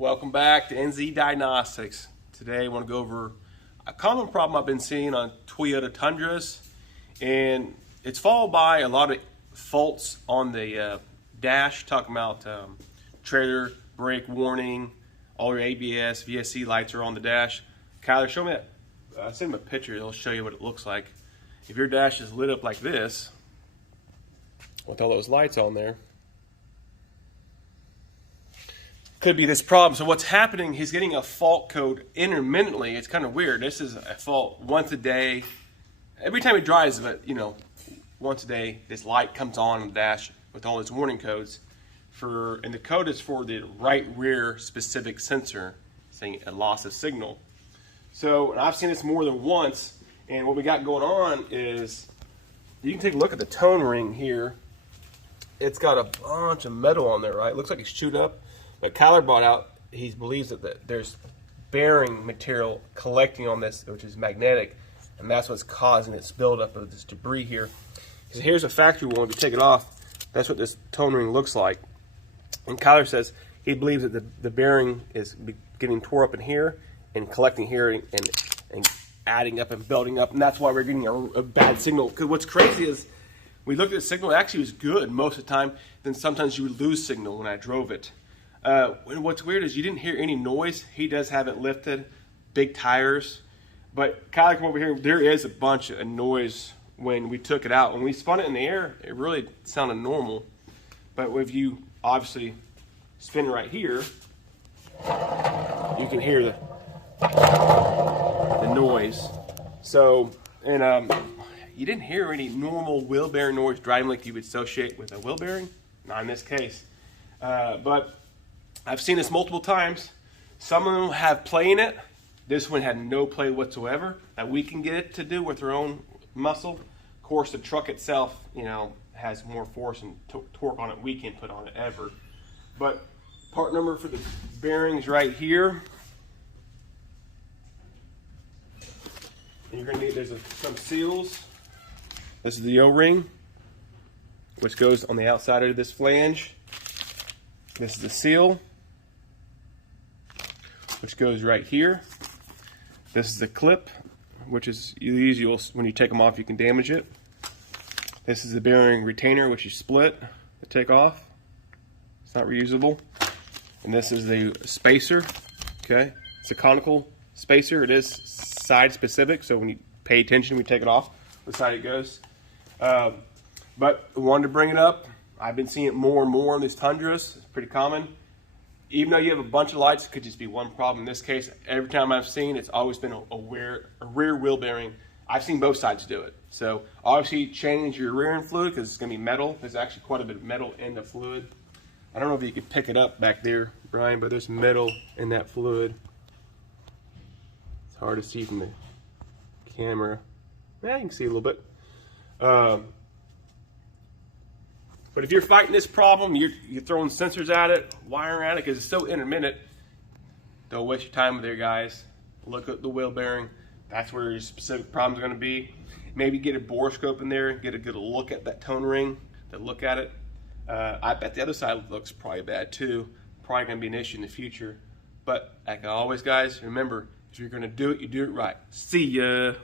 Welcome back to NZ Diagnostics. Today I want to go over a common problem I've been seeing on Toyota Tundras, and it's followed by a lot of faults on the dash, talking about trailer, brake warning, all your ABS, VSC lights are on the dash. Kyler, show me that. Send him a picture, it'll show you what it looks like. If your dash is lit up like this, with all those lights on there, could be this problem. So what's happening, he's getting a fault code intermittently. It's kind of weird. This is a fault once a day. Every time he drives, but once a day, this light comes on the dash with all his warning codes. And the code is for the right rear specific sensor, saying a loss of signal. So I've seen this more than once, and what we got going on is, you can take a look at the tone ring here. It's got a bunch of metal on there, right? It looks like it's chewed up. But Kyler brought out, he believes that there's bearing material collecting on this, which is magnetic, and that's what's causing this buildup of this debris here. So here's a factory one. If you take it off, that's what this tone ring looks like. And Kyler says he believes that the bearing is getting tore up in here and collecting here and adding up and building up, and that's why we're getting a bad signal. Because what's crazy is, we looked at the signal, it actually was good most of the time, then sometimes you would lose signal when I drove it. What's weird is you didn't hear any noise. He does have it lifted, big tires, but Kyler, come over here, there is a bunch of noise when we took it out. When we spun it in the air, it really sounded normal, but if you obviously spin it right here, you can hear the noise. So, and you didn't hear any normal wheel bearing noise driving like you would associate with a wheel bearing, not in this case. But I've seen this multiple times. Some of them have play in it. This one had no play whatsoever that we can get it to do with our own muscle. Of course, the truck itself, has more force and torque on it we can't put on it ever. But part number for the bearings right here. And you're going to need, there's some seals. This is the O-ring, which goes on the outside of this flange. This is the seal, which goes right here. This is the clip, which is easy. When you take them off, you can damage it. This is the bearing retainer, which you split to take off. It's not reusable. And this is the spacer. Okay, it's a conical spacer. It is side specific, so when you pay attention, we take it off, the side it goes. But I wanted to bring it up. I've been seeing it more and more on these Tundras. It's pretty common. Even though you have a bunch of lights, it could just be one problem. In this case, every time I've seen, it's always been a rear wheel bearing. I've seen both sides do it. So obviously change your rear end fluid because it's going to be metal. There's actually quite a bit of metal in the fluid. I don't know if you could pick it up back there, Brian, but there's metal in that fluid. It's hard to see from the camera. Yeah, you can see a little bit. But if you're fighting this problem, you're throwing sensors at it, wiring at it, because it's so intermittent, don't waste your time with there, guys. Look at the wheel bearing. That's where your specific problems are going to be. Maybe get a borescope in there, get a good look at that tone ring, look at it. I bet the other side looks probably bad too. Probably going to be an issue in the future. But like always, guys, remember, if you're going to do it, you do it right. See ya.